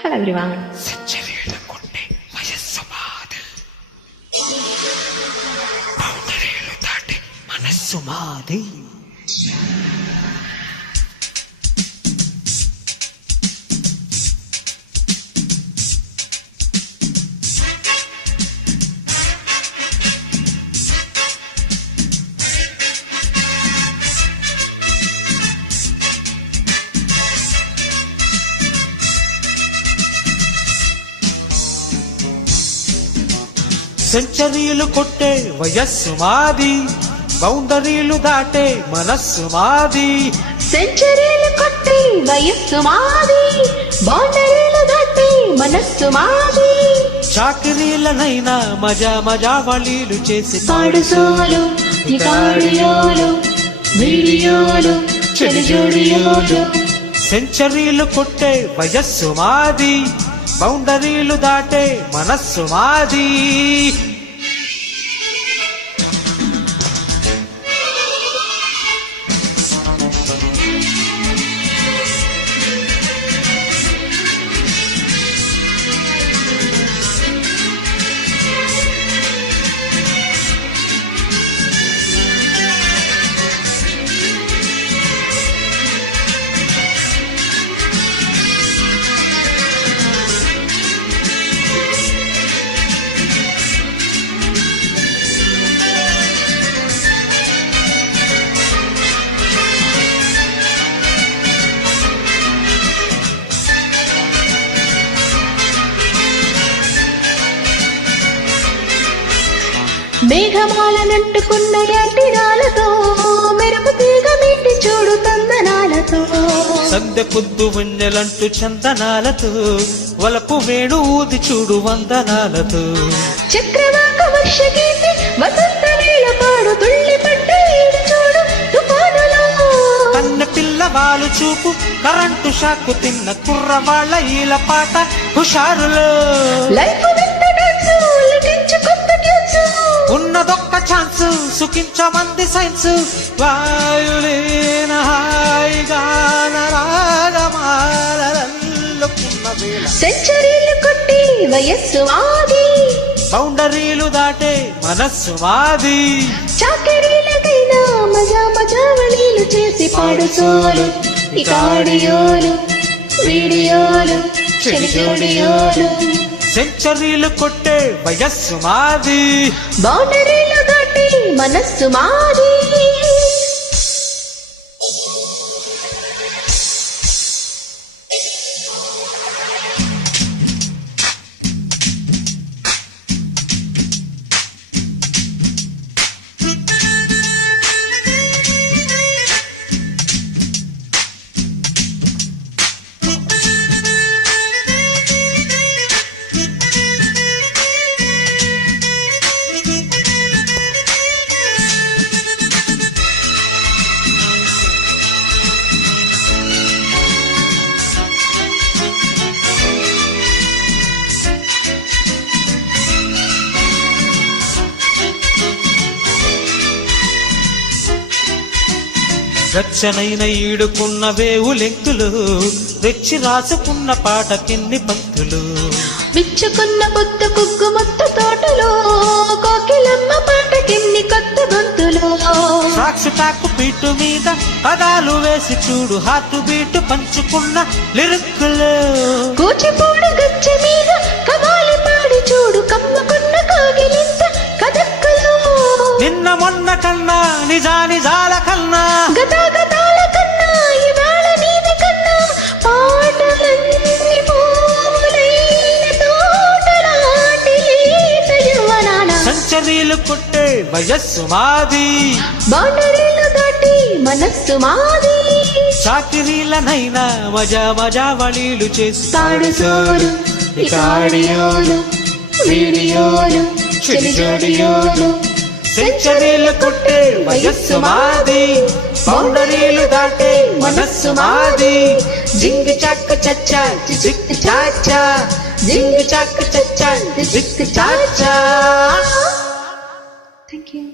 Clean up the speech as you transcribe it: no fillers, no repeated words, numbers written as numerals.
Hello everyone. సెంచరీలు కొట్టే వయస్సు మాది, బౌండరీలు దాటి మనస్సు మాది. సెంచరీలు కొట్టే వయస్సు మాది, బౌండరీలు దాటే మనస్సు మాది. సెంచరీలు కొట్టే వయస్సు మాది, బౌండరీలు దాటే మనస్సు మాది. చాకిరీలనైనా మజా మజా వళీలు చేసి పాడుసోలు రికార్డియోలు వీడియోలు చెలిజోడియోలు. సెంచరీలు కొట్టే వయస్సు మాది, బౌండరీలు దాటే మనస్సు మాది. మేఘమాలనంటుకున్న యాంటినాలతో, మెరుపు తీగ మీటి చూడు తందనాలతో, సందె పొద్దు వెన్నెలంటూ చందనాలతో, వలపు వేణు ఊది చూడు వందనాలతో. చక్రవాక వర్ష గీతి వసంత వేళ పాడు తుళ్ళి పడ్డ ఈడు చూడు తుఫానులో. కన్న పిల్లవాళ్ళు చూపు కరెంటు షాకు తిన్న కుర్రవాళ్ళ ఈల పాట హుషారులో. లైఫ్ వింత డాన్స్ లిటించు కొత్త ట్యూన్స్, ఉన్నదొక్క ఛాన్స్ సుఖించమంది సైన్స్. వాయులేన హాయిగాన రాగమాలల్లుకున్న వేళ. సెంచరీలు కొట్టి వయస్సు మాది, బౌండరీలు దాటే మనస్సు మాది. చాకరీలకైనా మజా మజావళీలు చేసి పాడుసోలు రికార్డియోలు వీడియోలు చెలిజోడియోలు. సెంచరీలు కొట్టే వయస్సు మాది, బౌండరీలు దాటి మనస్సు మాది. రచ్చనైన ఈడుకున్న వేవు లెంకులు, తెచ్చి రాసుకున్న పాటకెన్ని పంక్తులు. విచ్చుకున్న పొద్ద కుగ్గు మొత్త తోటలో, కోకిలమ్మ పాటకెన్ని కొత్త గొంతులు. సాక్షి టాకు పీటు మీద పదాలు వేసి చూడు హార్ట్ బీటు పంచుకున్న లిరిక్కులు. కూచిపూడి గచ్చ మీద కవాలి పాడి చూడు కమ్మకున్న కాగిలింత కథక్కులు. నిన్న మొన్న కన్నా నిజాల కన్నా, గతాల కన్నా ఇవాళ నీది కన్నా, పాటలన్నీ పూలైన తోటలాంటి లేత యవ్వనాల. సెంచరీలు కొట్టే వయస్సు మాది, బౌండరీలు దాటి మనస్సు మాది. చాకిరీలనైనా మజా మజా వళీలు చేసి పాడుసోలు రికార్డియోలు వీడియోలు చెలిజోడియోలు. సెంచరీలు కొట్టే వయస్సు మాది, బౌండరీలు దాటే మనస్సు మాది. జింగ్ చక్క చచ్చా చిక్ చాచా, జింగ్ చక్క చచ్చా చిక్ చాచా. Thank you.